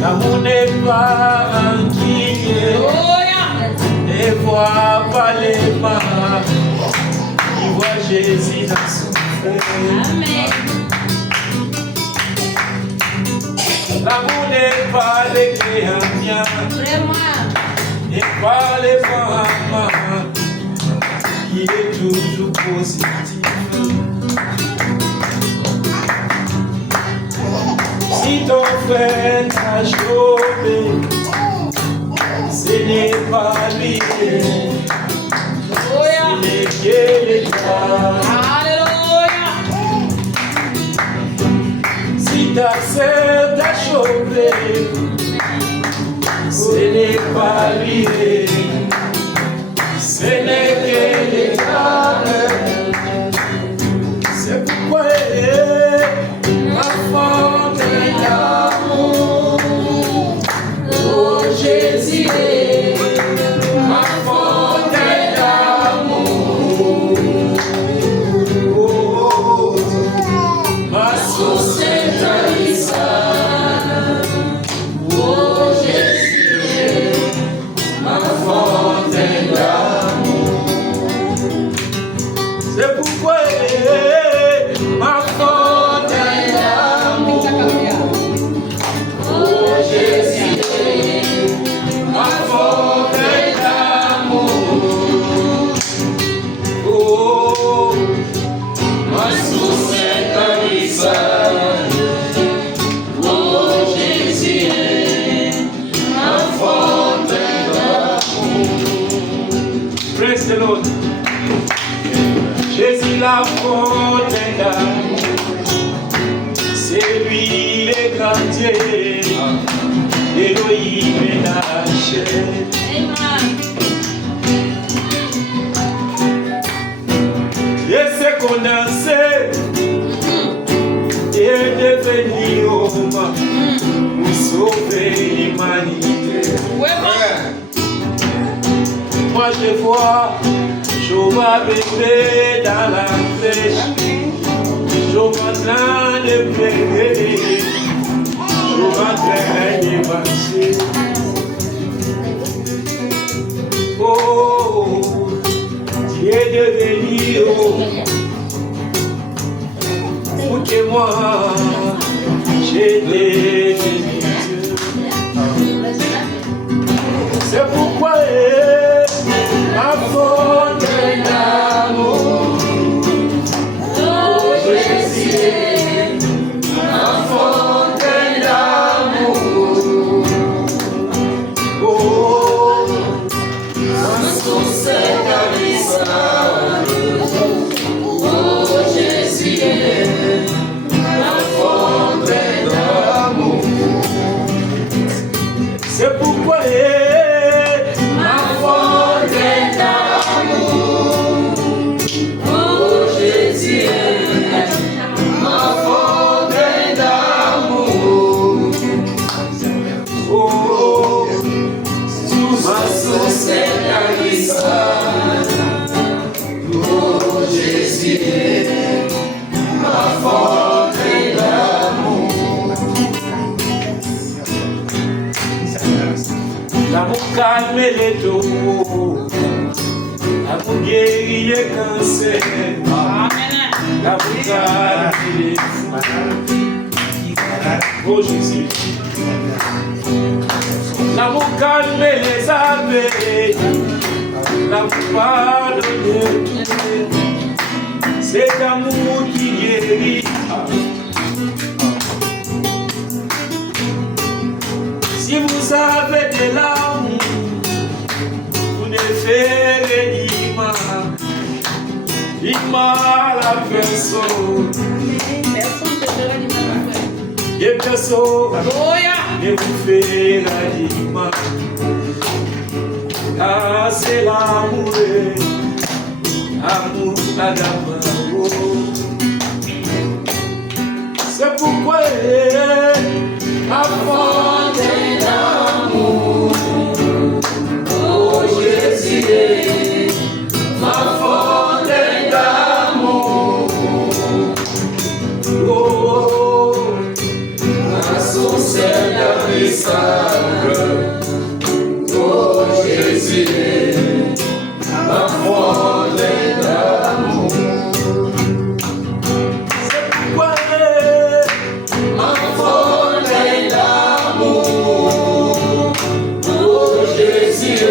L'amour n'est pas inquiet, ne voit pas les mains, il voit Jésus dans son frère. Amen. L'amour n'est pas les créants, n'est pas les mamans, il est toujours positif. Si ton frère t'a chopé, ce n'est pas lui, c'est Dieu l'État. Si ta sœur t'a chopé, ce n'est pas lui, ce n'est que l'État. C'est pourquoi ma femme d'amour, oh Jésus, ma fontaine d'amour, oh, ma source établissante, oh Jésus, ma fontaine d'amour. C'est pourquoi ma fontaine d'amour, oh Jésus, ma fontaine d'amour, oh, ma source établissante, oh Jésus, ma fontaine d'amour. Praise the Lord. Jésus la fontaine d'amour, c'est lui le grand Dieu, Elohim et Naché. Et s'est condensé et devenu homme pour sauver l'humanité. Moi je vois Jehovah bébé dans la flèche, Jehovah en train de pleurer, Jehovah en train de marcher. Oh, Dieu est devenu homme pour que moi j'étais devenu Dieu. C'est pourquoi ma fontaine d'amour, oh Jésus, ma fontaine d'amour, oh, ma source établissante, oh Jésus, ma fontaine d'amour. C'est pourquoi ma fontaine d'amour, oh Jésus, ma fontaine d'amour, oh, ma source établissante, oh Jésus, ma fontaine d'amour. L'amour calme les taux, guérit les cancers. La brutale des fous. Oh Jésus. L'amour calme les abeilles. L'amour pardonne. C'est l'amour qui guérit. Si vous avez de l'amour, vous ne ferez ni mal à personne. Et personne ne vous fera du mal. Ah, c'est l'amour, amour d'abord. C'est pourquoi ma fontaine d'amour, oh Jésus, ma fontaine d'amour, oh, ma source intarissable, oh Jésus, ma fontaine d'amour. C'est pourquoi ma fontaine d'amour, oh Jésus,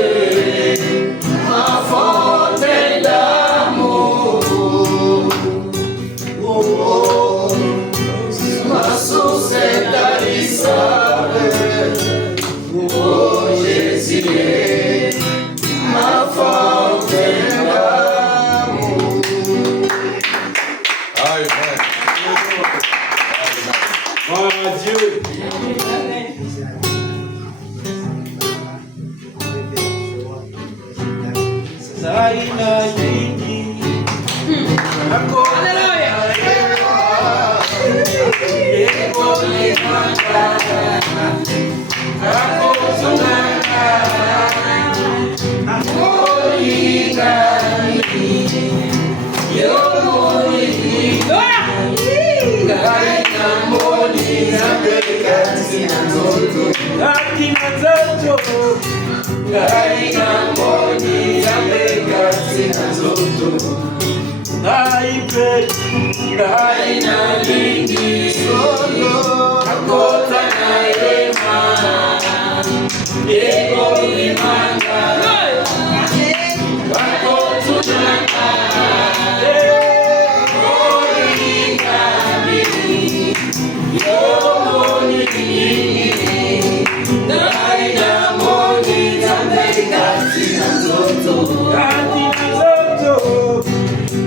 ma fontaine d'amour, oh, ma source intarissable, oh Jésus, ma fontaine d'amour. Amen. Oh Dieu. Zaina nyingi. Haleluya. Eko limanga. Ako sunanga. Ako ligani. Yo molinga. Zaina molinga. Katina zoto. Katina zoto. Kaina moni zameka sina zoto. Naipe, kaina lingi solo. Akota na ema, ego limanga. Akotu nanga, ego lingani. Yo moni lingi, kaina moni zameka sina zoto. Katina zoto.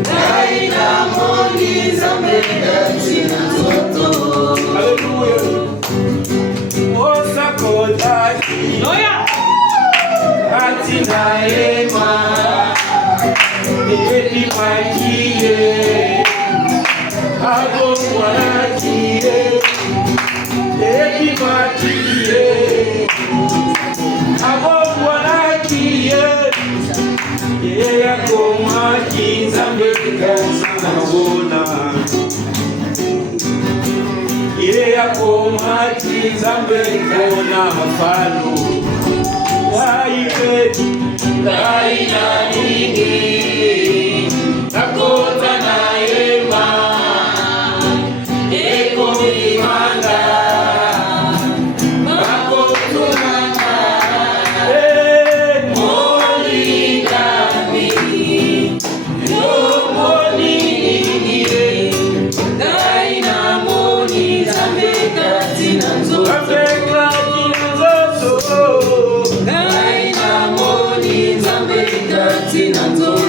Kaina moni zameka sina zoto. Hallelujah. Osa kodaki. Katina ema. Epi makie. Abo mwanakie. Epi makie. Abo mwanakie. Yea koma kinzambe sana wona. Yea koma kinzambe kona mafalo. Aipe, kaina nini. Nakota na ema. Eko limanga. Makotu nanga. Molingami. Yo molingi. Kaina moni zameka tina zoto. Zameka tina zoto. Kaina moni zameka tina zoto.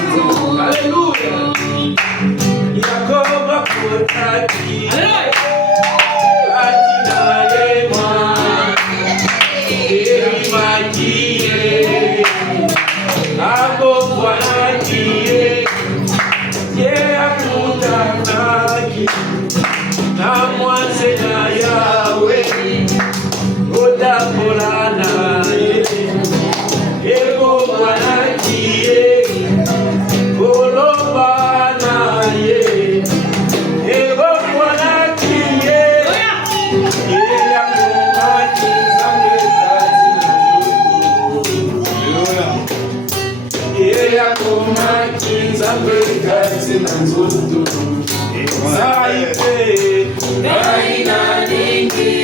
yakoma kinzambe kati na nzoto saipe aina ningi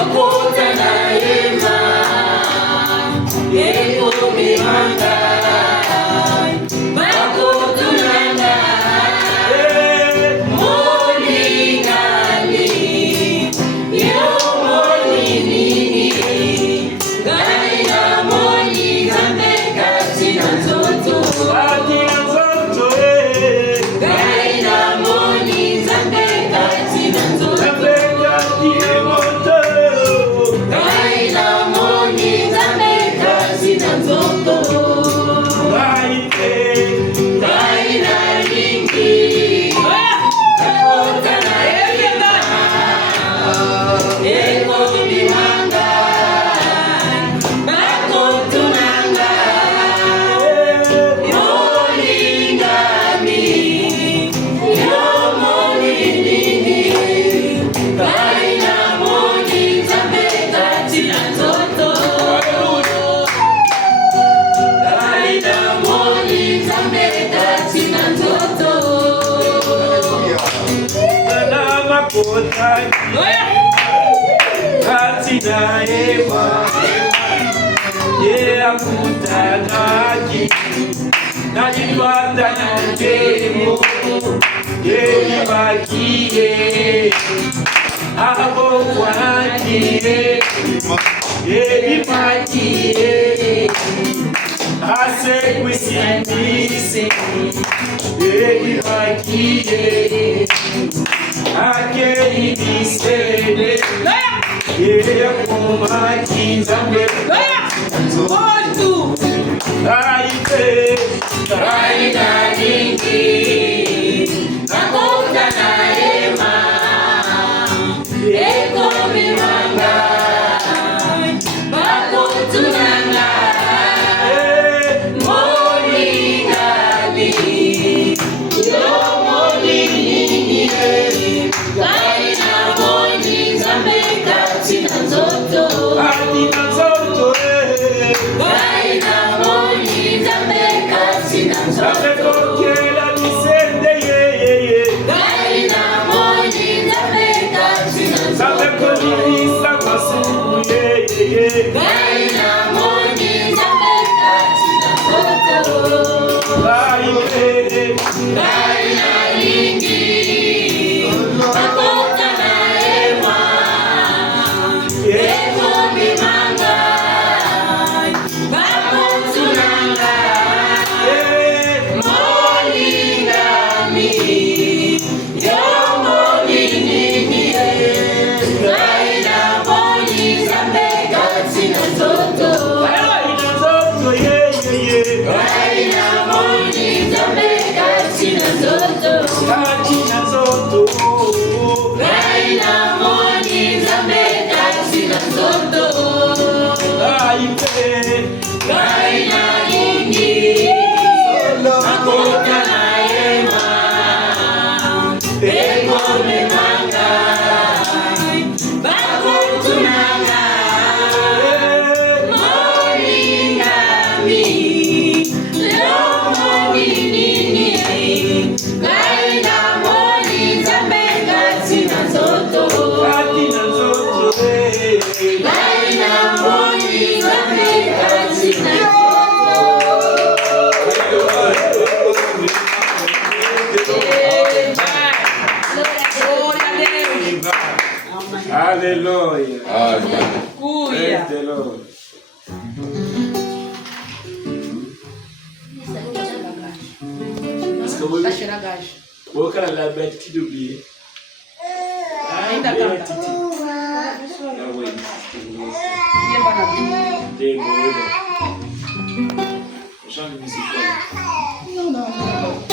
akota na yema ekumi manga makutunanga moningani yomonini gaina moni zambe kati na nzoto gaina moni zambe kati na nzoto gaina moni zambe kati na nzoto Katina Eva, yeah, Kutanaki, Najibata Najemo, yeah, Baki, Abo Waki, yeah, Baki, I say we see, yeah, Baki, I can't say yeah, my kinzambe Otu Aipe Aina ningi Nakota na ema Eko mimanga Bakutunanga Moni gali Yomoni nini Gaina moni zambe Katina nzoto gaina moni zambe katina nzoto gaina moni zambe katina nzoto gaina moni zambe katina nzoto gaina lingi akota na ema Hallelujah. Praise the Lord. Vou cara lá bet que do bi. Ainda canta. Não.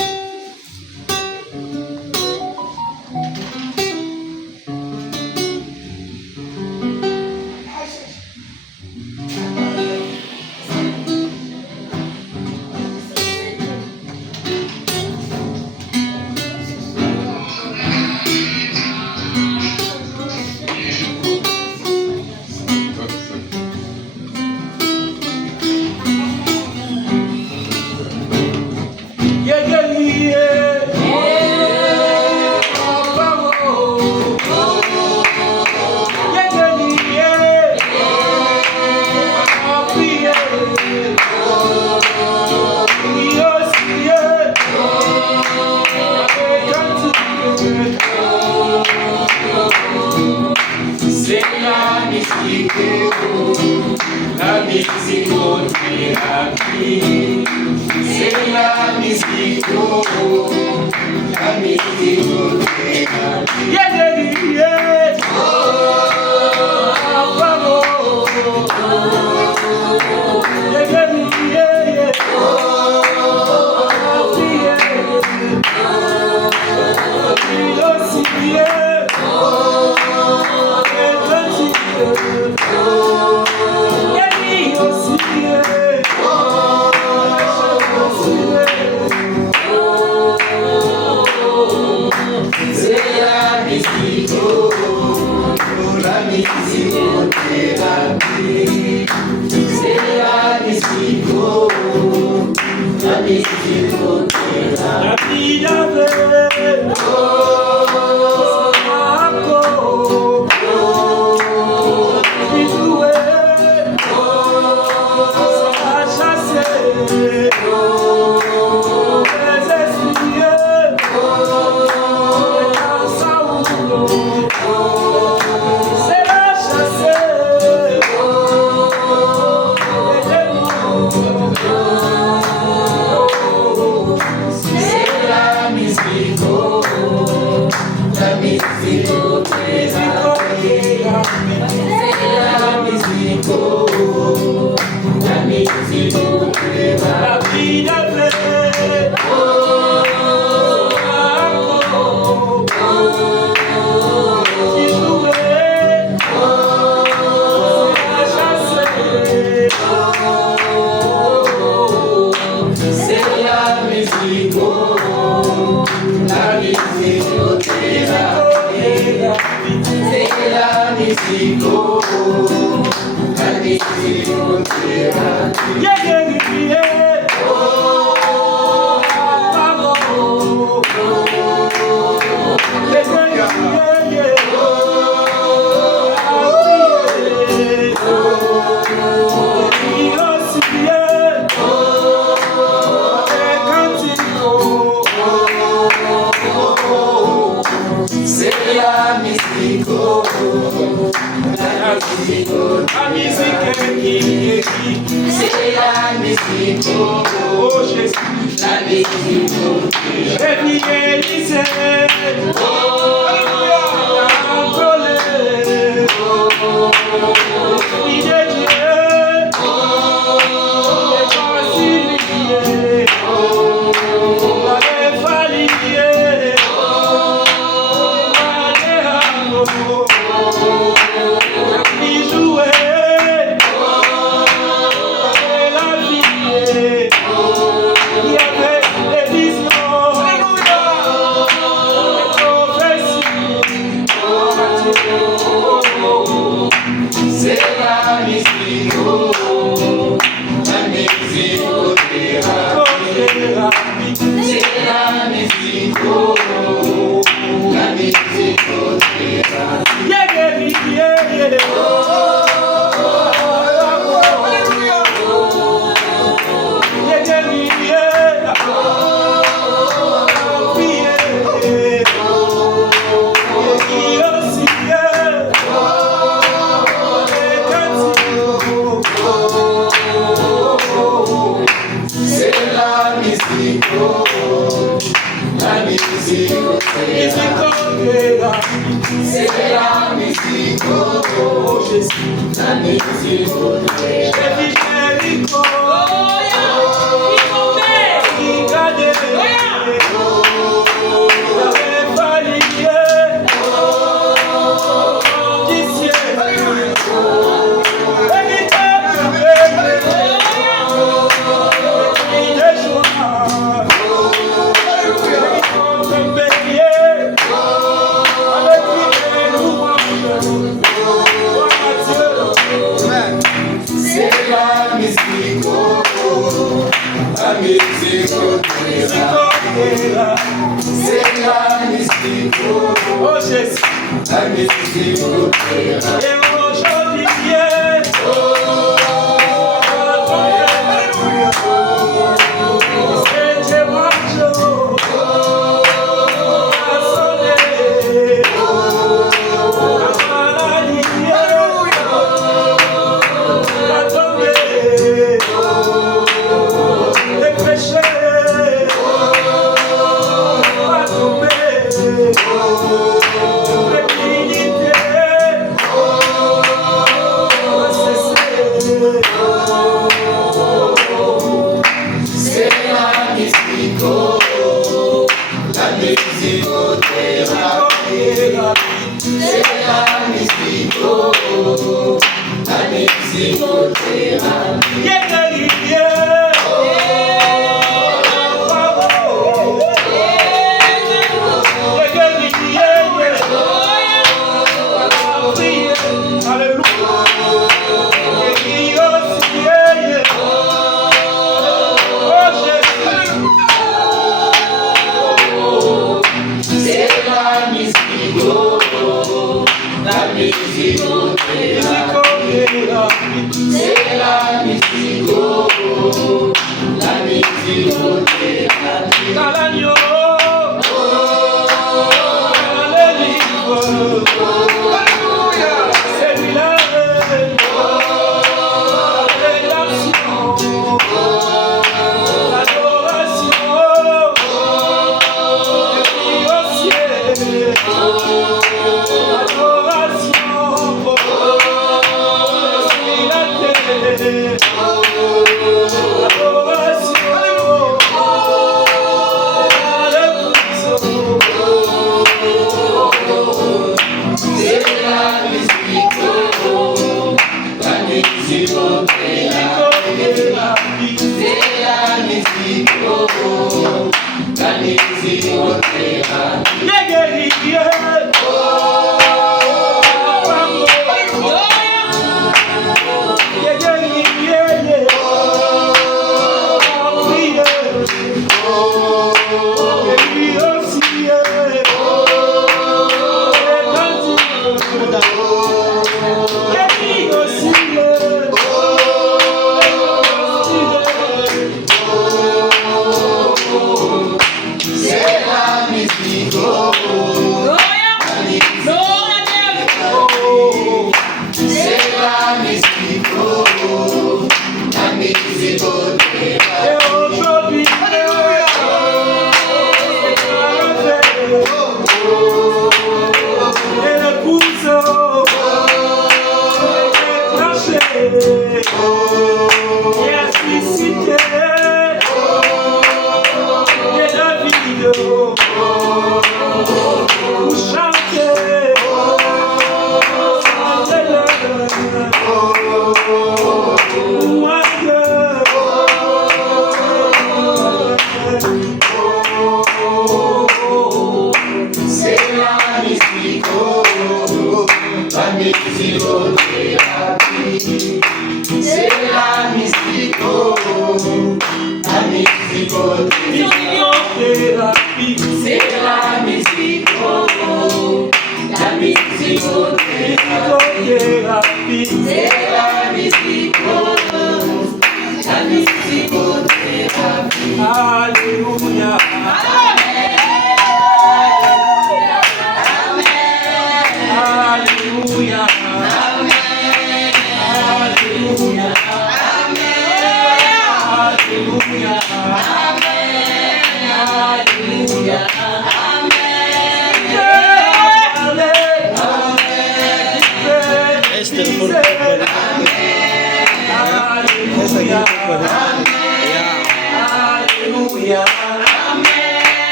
Oh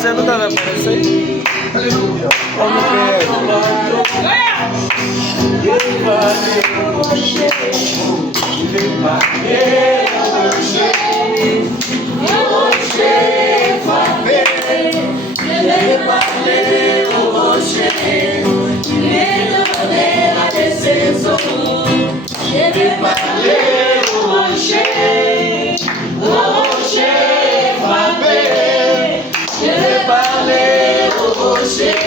Você não tá vendo aparecer? Como que Parler au rocher.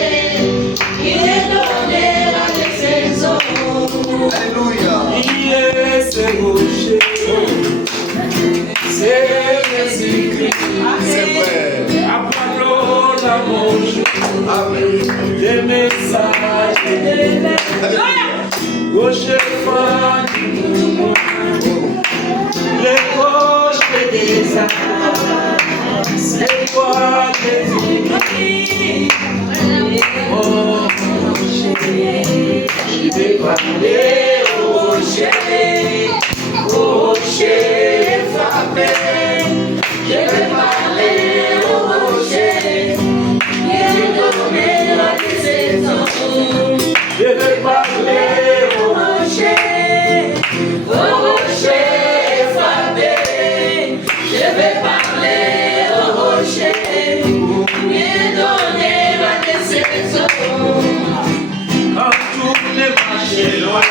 amours, des messages, au chef du monde, les poches des âmes, c'est toi les oh, je vais parler au rocher, frappé. Je vais parler au rocher, et donner la décision. Je vais parler au rocher frappé. Je vais parler au rocher, et donner la décision. Quand tout les marchés loin,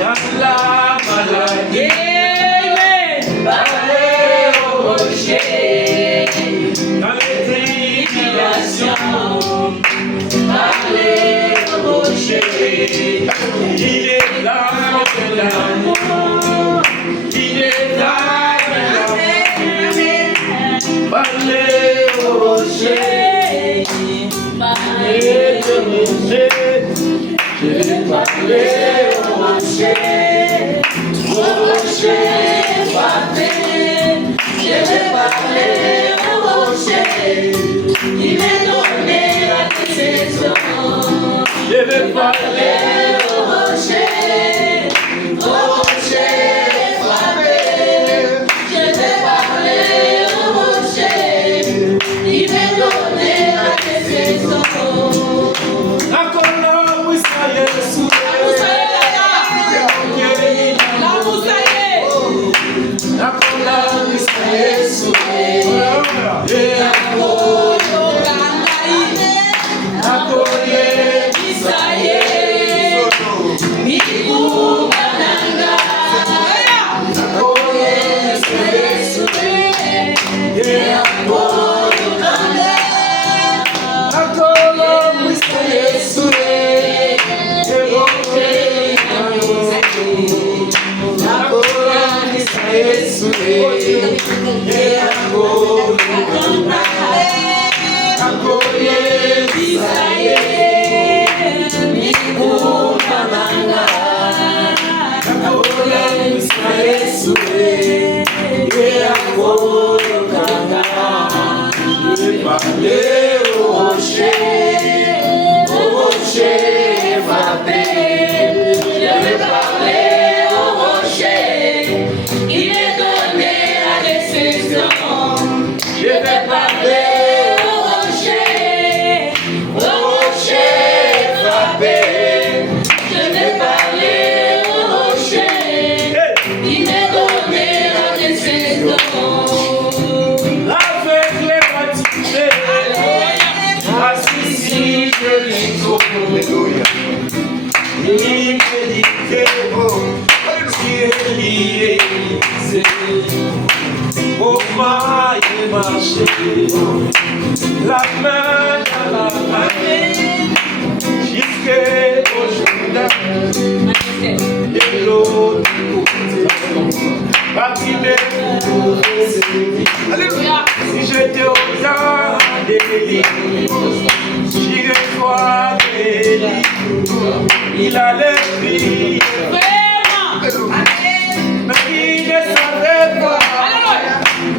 dans la maladie, parler au rocher, dans les tribulations, parler au rocher, il est là de l'amour, il est là de l'amour, parler au rocher, parler au rocher. Je vais parler au rocher frappé. Je vais parler au rocher, il m'est donné la décision. Je vais parler au rocher frappé. Je vais parler au rocher, il m'est donné la décision. La main dans la main, jusqu'au jardin, et l'autre côté, parti si j'étais au temps des livres, j'irais voir des livres, il allait prier, mais il ne savait pas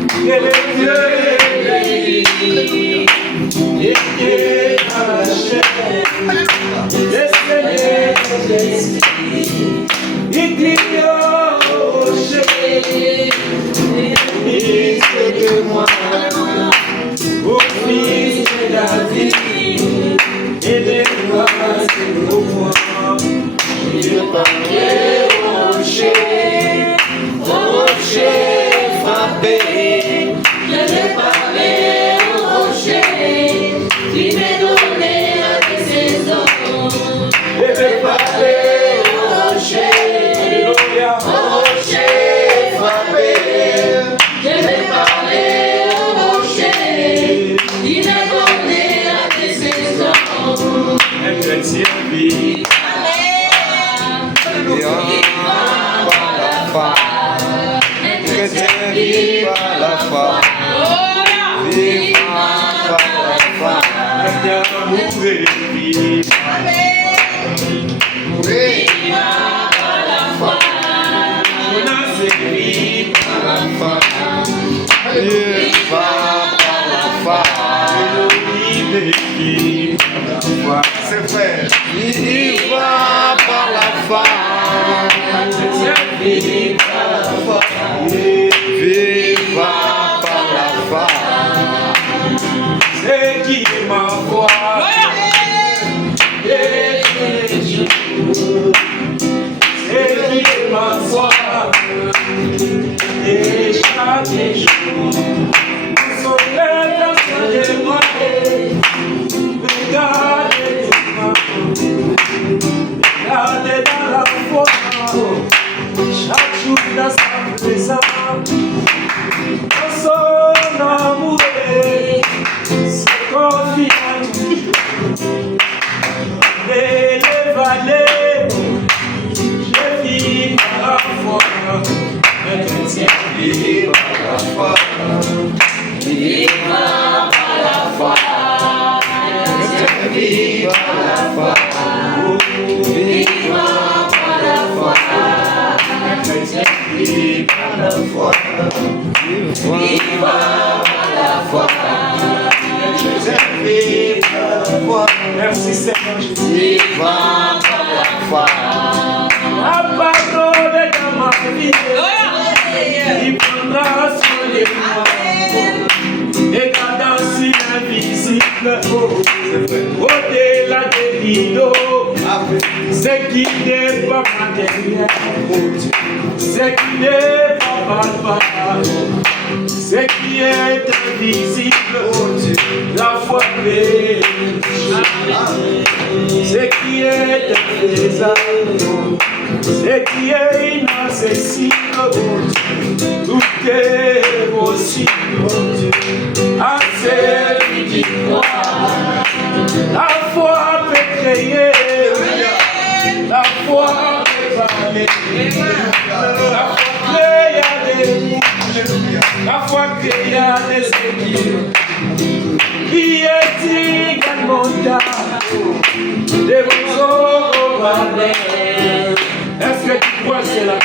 que les dieux était dans la chair, le Seigneur Jésus, il dit au rocher, il de moi, au fils de David, et des rois c'est pour moi, je vais parler au rocher frappé, je vais parler au rocher, qui m'est donné la décision, je vais parler au rocher frappé, je vais parler au rocher, qui m'est donné la décision. Un chrétien vit Viva Palafa. C'est vrai. Viva Palafa. Viva Palafa. C'est qui ma foi. C'est qui ma foi. Et chaque jour, son œuvre se dévoile. Regardez dans la foi. Chaque jour dans sa présence. Dans son amour. C'est confiant. Et les vallées. Je vis par la foi. Le chrétien vit par la foi. Viva la foi. Viva la foi. Viva la foi. Viva la foi. Viva la foi. Viva la foi. Merci Seigneur Jésus. Viva la foi. La parole est dans ma vie. Il prendra soin de moi. Et gardant si invisible, au-delà des rideaux, ce qui n'est pas ma derrière, ce qui n'est pas ma part, ce qui est invisible, la foi fait, ce qui est infaisable, ce qui est inaccessible, tout est possible à celui qui croit. La foi peut créer, la foi peut parler, la foi crée des bouches, la foi crée des équipes. Qui est également des beaux est-ce que tu crois que c'est la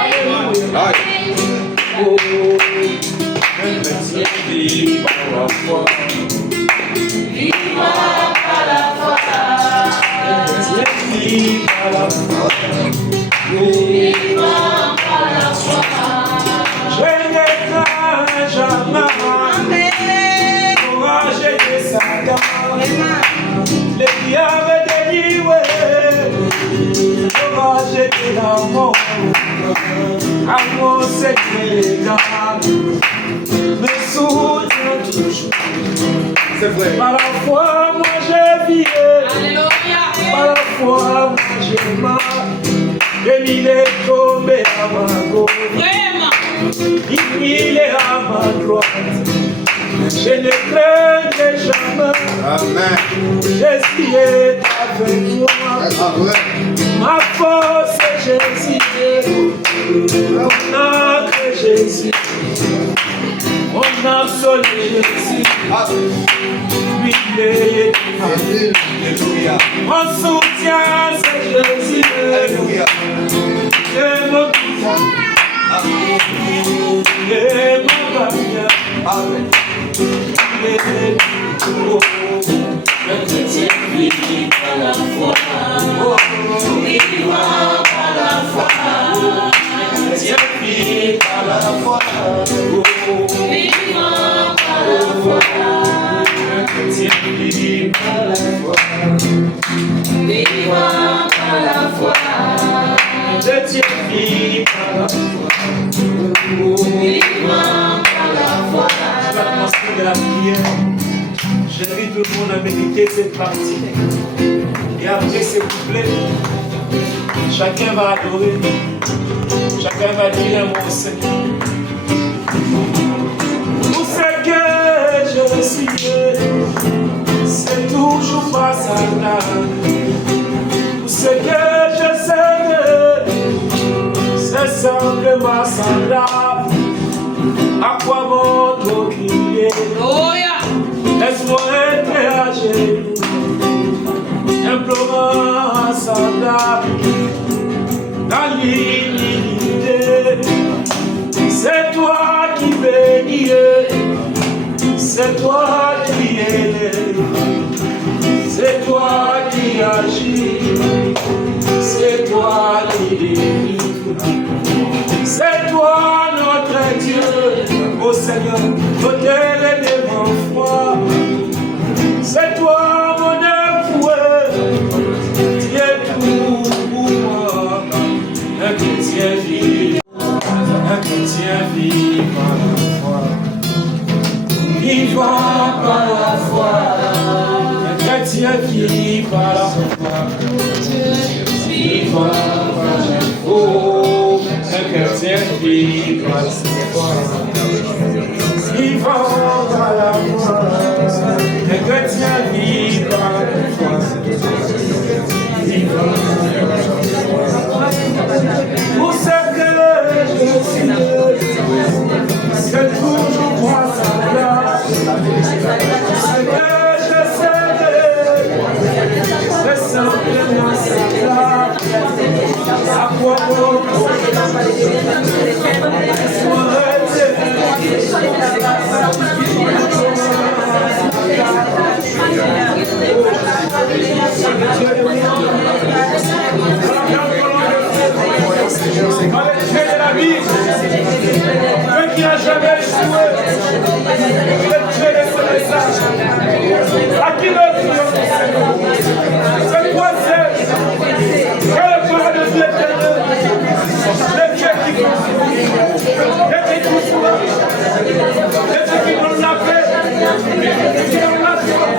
Alléluia. Oh, viva la foi. Viva la foi. Viva la foi. Viva la foi. Je ne crains jamais. Courage de Satan. Les diables délivrés. Courage de la mort. Amour Seigneur, me soutient toujours. C'est vrai. Par la foi, moi je vis. Par la foi, moi je marche. Et il est tombé à ma gauche. Il est à ma droite. Je ne craindrai jamais. Amen. Jésus est avec moi. Amen. Ma force est Jésus. Mon âme est Jésus. Mon âme seule est Jésus. Lui il est Alléluia. mon soutien c'est Jésus. Alléluia. Et mon soutien. Et mon gagnant. Amen. Le chrétien vit par la foi. Viva la foi. Le chrétien vit par la foi. Viva la foi. Le chrétien vit par la foi. Viva la foi. Je tiens vie par la foi. Viva la foi. L'atmosphère de la prière. J'invite tout le monde à méditer cette partie. Et après ces couplets, chacun va adorer. Chacun va dire un mot au Seigneur. Tout ce que je suis, c'est toujours pas ça. Tout ce que je sais, c'est simplement semblable. À quoi bon te crier? Laisse-moi être à genoux, implorant semblable. Dans l'humilité, c'est toi qui C'est toi qui es, c'est toi qui agis, c'est toi qui délivre, c'est toi notre Dieu, ô Seigneur, notre élément froid, c'est toi mon avoué, tu es tout pour moi, un chrétien vivant par la foi, un chrétien vit par la foi, vivant par la foi, un chrétien vit par la foi, vivant par la foi, un chrétien vit par la foi, vivant par la foi. Pour ce que je suis, c'est toujours moi sa place. Ce que je serai, c'est simplement sa place. À quoi bon Dieu de la vie, Dieu qui n'a jamais échoué, le Dieu de ce message. À qui le Dieu, c'est quoi c'est? Quelle parole de Dieu éternel? Le Dieu qui construit, le Dieu qui soulage, le Dieu qui donne la paix, qui donne la joie,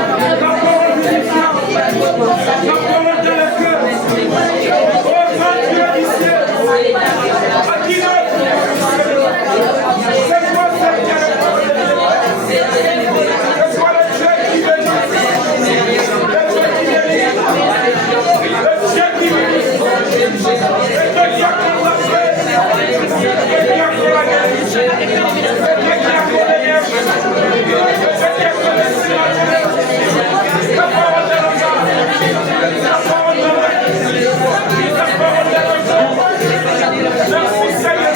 la parole vivifiante, la parole de la cœur. Oh grand Dieu du ciel, à qui le c'est quoi cette parole de Dieu? C'est quoi le Dieu qui bénit? Le Dieu qui bénit, le Dieu qui bénit, le Dieu qui accorde la paix, le Dieu qui accorde la guérison, le Dieu qui accorde l'énergie, le Dieu qui accorde le silence, la parole de la foi, la parole de la merci Seigneur.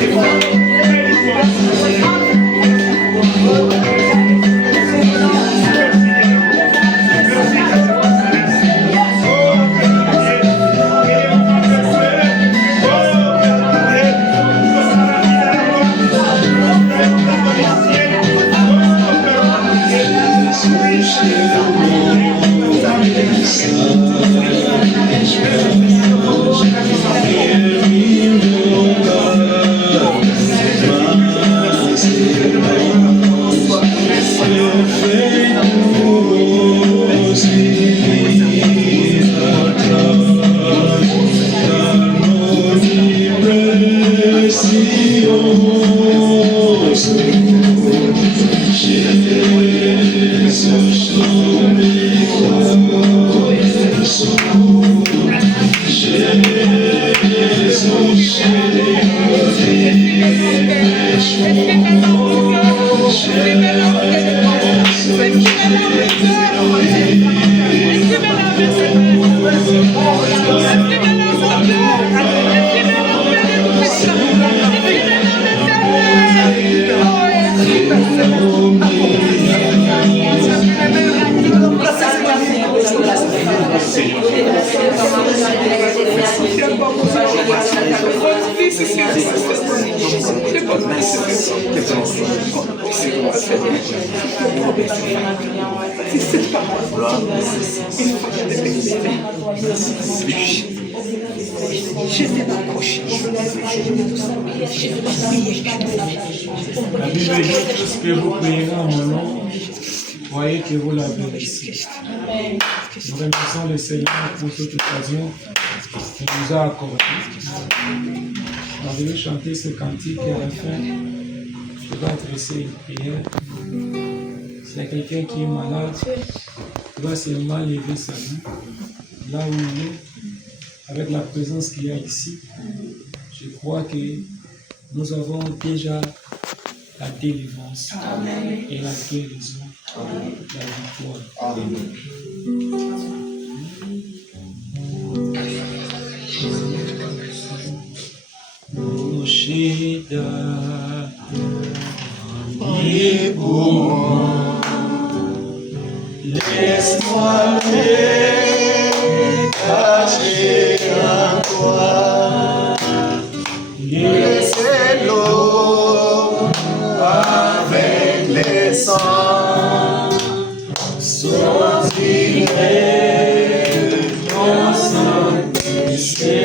Thank you. La Bible dit que vous prierez en mon nom, voyez que vous l'avez ici. Nous remercions le Seigneur pour cette occasion qu'il nous a accordée. On devait chanter ce cantique et à la fin, je vais adresser une prière. S'il y a quelqu'un qui est malade, il va seulement lever sa main, là où il est, avec la présence qu'il y a ici. Je crois que nous avons déjà la délivrance et la guérison, la victoire. Oshida, priez pour moi, laisse-moi me cacher en toi. C'est l'eau avec les sangs, sortirait ton sang péché.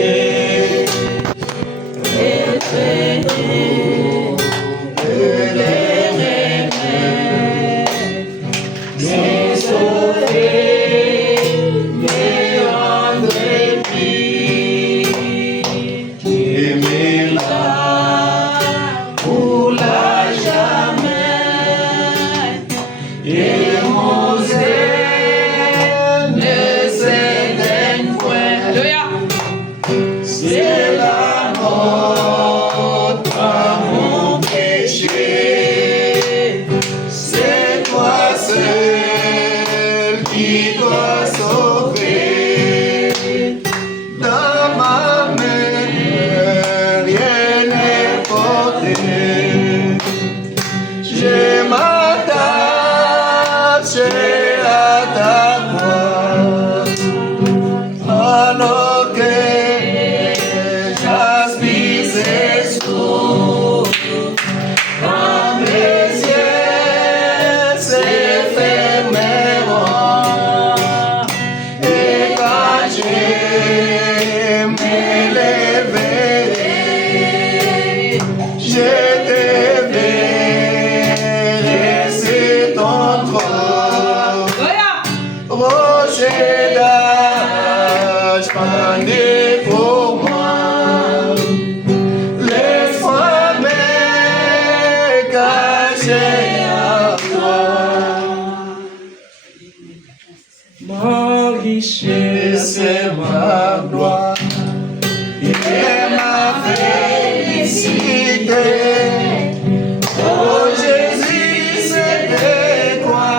C'est ma gloire et ma félicité. Oh Jésus, c'était toi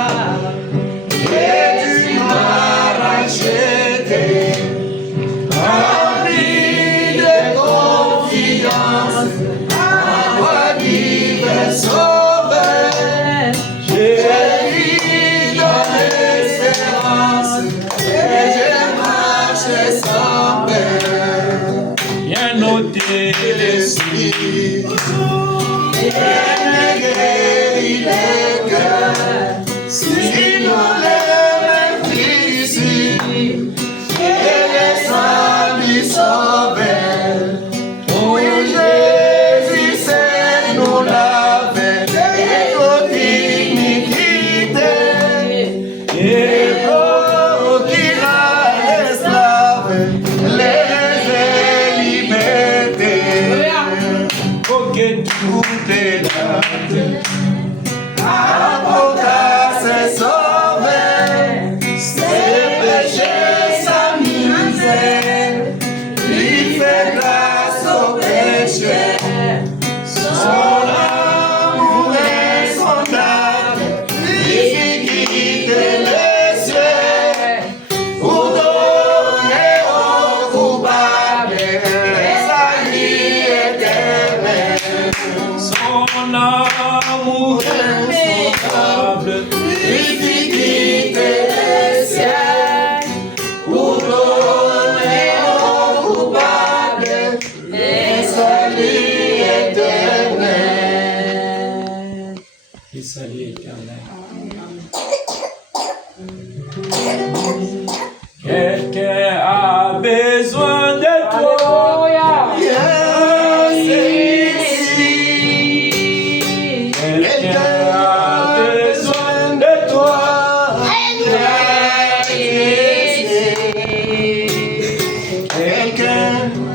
et tu m'as racheté. Rempli de confiance, à toi divin sauveur, j'ai vu dans l'espérance. Bien noté l'esprit, bien guéri le cœur, si nous les ici, et les saints du sauveur. Oh Jésus, c'est nous la veine de toute iniquité, et pour qui la esclave, tout est là. Avocat, c'est sauvé, ses péchés, sa misère, il fait grâce au péché, son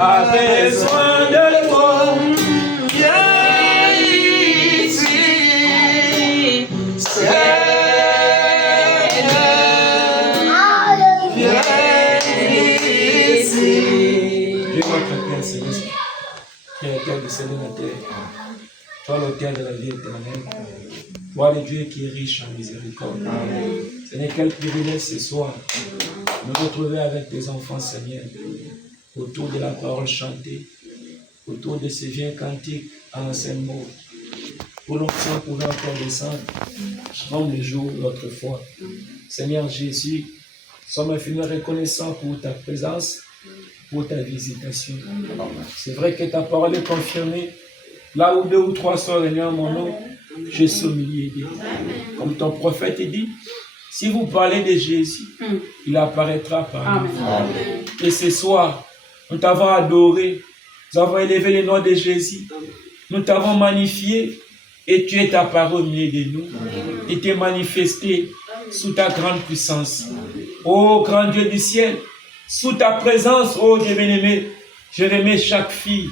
a besoin de toi. Viens ici, Seigneur. Viens ici. Dieu notre Père céleste, Créateur du ciel et de la terre, toi l'auteur de la vie éternelle, toi le Dieu qui est riche en miséricorde. Seigneur, quel privilège ce soir de nous retrouver avec tes enfants, Seigneur, autour de la parole chantée, autour de ces vieux cantiques en ancien mot, pour l'onction pouvait encore descendre, comme le jour d'autrefois. Seigneur Jésus, nous sommes infiniment reconnaissants pour ta présence, pour ta visitation. C'est vrai que ta parole est confirmée. Là où 2 ou 3 sont réunis en mon nom, je suis au milieu d'eux. Comme ton prophète dit, si vous parlez de Jésus, il apparaîtra parmi vous. Et ce soir, nous t'avons adoré, nous avons élevé le nom de Jésus, nous t'avons magnifié et tu es apparu au milieu de nous. Et t'es manifesté sous ta grande puissance. Ô grand Dieu du ciel, sous ta présence, ô Dieu bien-aimé, je remets chaque fille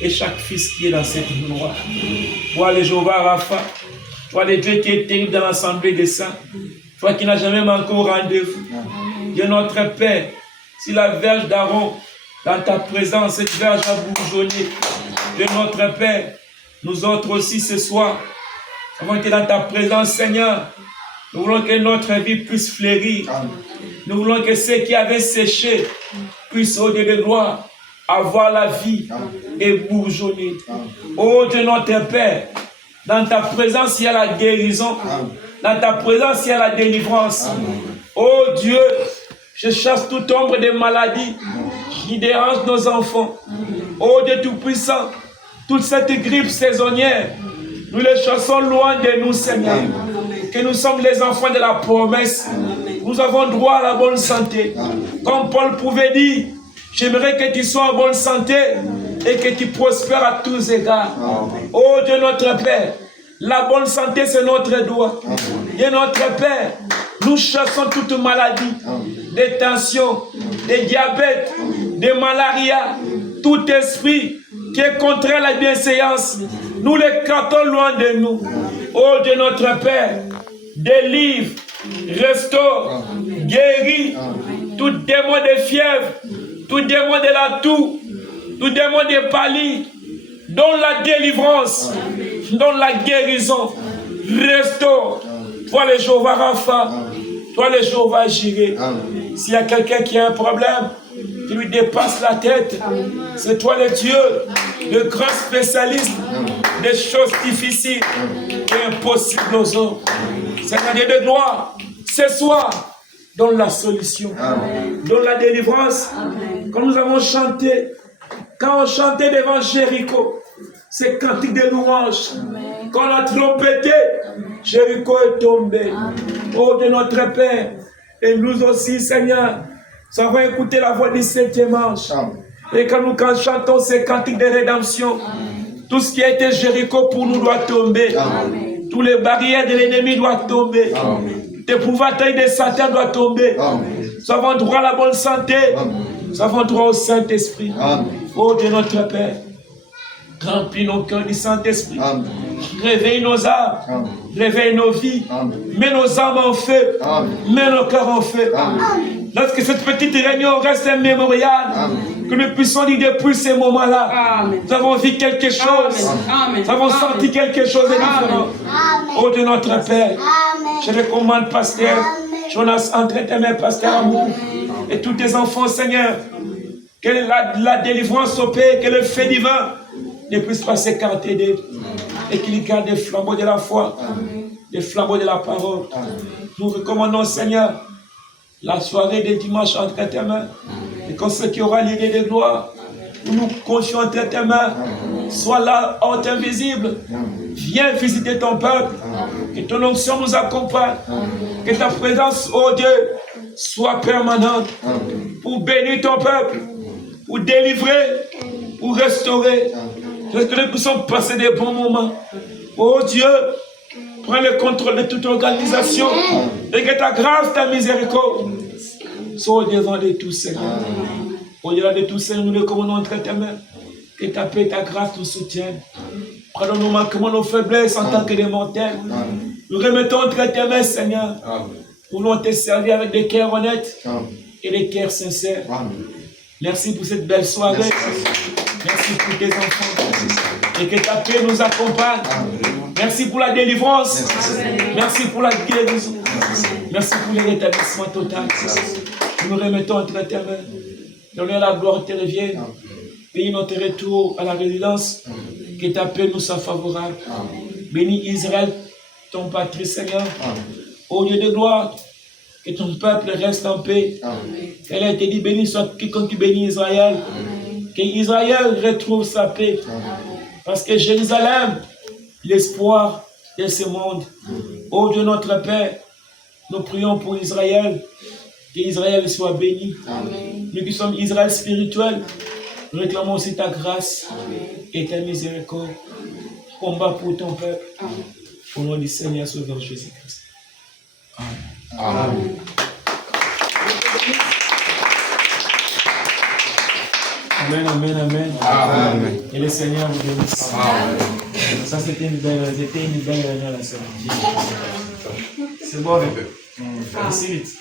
et chaque fils qui est dans cette gloire. Toi le Jéhovah Rapha, toi le Dieu qui est terrible dans l'assemblée des saints, toi qui n'as jamais manqué au rendez-vous. Dieu notre Père, si la verge d'Aaron, dans ta présence, cette verge a bourgeonné. Dieu notre Père, nous autres aussi ce soir, nous avons été dans ta présence, Seigneur. Nous voulons que notre vie puisse fleurir. Nous voulons que ceux qui avaient séché puissent, au Dieu de gloire, avoir la vie et bourgeonner. Oh Dieu notre Père, dans ta présence, il y a la guérison. Dans ta présence, il y a la délivrance. Oh Dieu, je chasse toute ombre de maladie qui dérange nos enfants. Oh Dieu Tout-Puissant, toute cette grippe saisonnière, nous les chassons loin de nous, Seigneur. Que nous sommes les enfants de la promesse. Nous avons droit à la bonne santé. Comme Paul pouvait dire, j'aimerais que tu sois en bonne santé et que tu prospères à tous égards. Oh Dieu notre Père, la bonne santé c'est notre droit. Dieu notre Père, nous chassons toute maladie, des tensions, des diabètes, des malaria, tout esprit qui est contraire à la bienséance. Nous les cartons loin de nous. Oh Dieu notre Père, délivre, restaure, guéris tout démon de fièvre, tout démon de la toux, tout démon de palie, donne la délivrance, donne la guérison, restaure. Toi le Jéhovah Rapha, toi le Jéhovah Jireh. S'il y a quelqu'un qui a un problème, qui lui dépasse la tête, c'est toi le Dieu, le grand spécialiste des choses difficiles et impossibles aux hommes. Seigneur Dieu de gloire, ce soir, donne la solution, donne la délivrance. Quand nous avons chanté, quand on chantait devant Jéricho, c'est cantique de louange. Quand on a trompetté, Jéricho est tombé. Oh de notre Père, et nous aussi, Seigneur, nous avons écouté la voix du septième ange. Et quand nous chantons ces cantiques de rédemption, tout ce qui a été Jéricho pour nous doit tomber. Toutes les barrières de l'ennemi doivent tomber. Les épouvantails de Satan doivent tomber. Nous avons droit à la bonne santé. Nous avons droit au Saint-Esprit. Oh Dieu notre Père, remplis nos cœurs du Saint-Esprit. Réveille nos âmes. Réveille nos vies. Mets nos âmes en feu. Mets nos cœurs en feu. Lorsque cette petite réunion reste un mémorial, que nous puissions dire depuis ces moments-là, nous avons vu quelque chose. Nous avons senti quelque chose de différent. Oh Dieu notre Père, je recommande Pasteur Jonas entre tes mains, Pasteur Amour, et tous tes enfants, Seigneur, que la délivrance opère, que le feu divin ne puisse pas s'écarter d'eux, et qu'il garde les flambeaux de la foi, les flambeaux de la parole. Nous recommandons, Seigneur, la soirée de dimanche entre tes mains, et quand ce qui aura l'idée de gloire, nous nous confions entre tes mains. Sois là, hôte invisible. Viens visiter ton peuple. Que ton onction nous accompagne. Que ta présence, oh Dieu, soit permanente pour bénir ton peuple, pour délivrer, pour restaurer. Que nous puissions passer des bons moments. Oh Dieu, prends le contrôle de toute organisation et que ta grâce, ta miséricorde soit au devant de tous, Seigneur. Au-delà de tout ça, nous les commandons entre tes mains. Que ta paix et ta grâce nous soutiennent. Prenons nos manquements, nos faiblesses en tant que des mortels. Nous remettons entre tes mains, Seigneur. Nous voulons te servir avec des cœurs honnêtes et des cœurs sincères. Merci pour cette belle soirée. Merci pour tes enfants. Et que ta paix nous accompagne. Merci pour la délivrance. Merci pour la guérison. Merci pour le rétablissement total. Nous nous remettons entre tes mains. L'honneur et la gloire te reviennent. Bénis notre retour à la résidence. Que ta paix nous soit favorable. Bénis Israël, ton patrie, Seigneur. Au lieu de gloire, que ton peuple reste en paix. Elle a été dit, béni soit quiconque qui bénit Israël. Que Israël retrouve sa paix. Parce que Jérusalem, l'espoir de ce monde. Ô Dieu notre Père, nous prions pour Israël. Que Israël soit béni. Nous qui sommes Israël spirituel, nous réclamons aussi ta grâce et ta miséricorde. Combat pour ton peuple. Au nom du Seigneur Sauveur Jésus-Christ. Amen. Amen, amen, amen. Amen. Et le Seigneur vous bénisse. Amen. Ça, c'était une belle réunion, la sœur. C'est bon. C'est vite.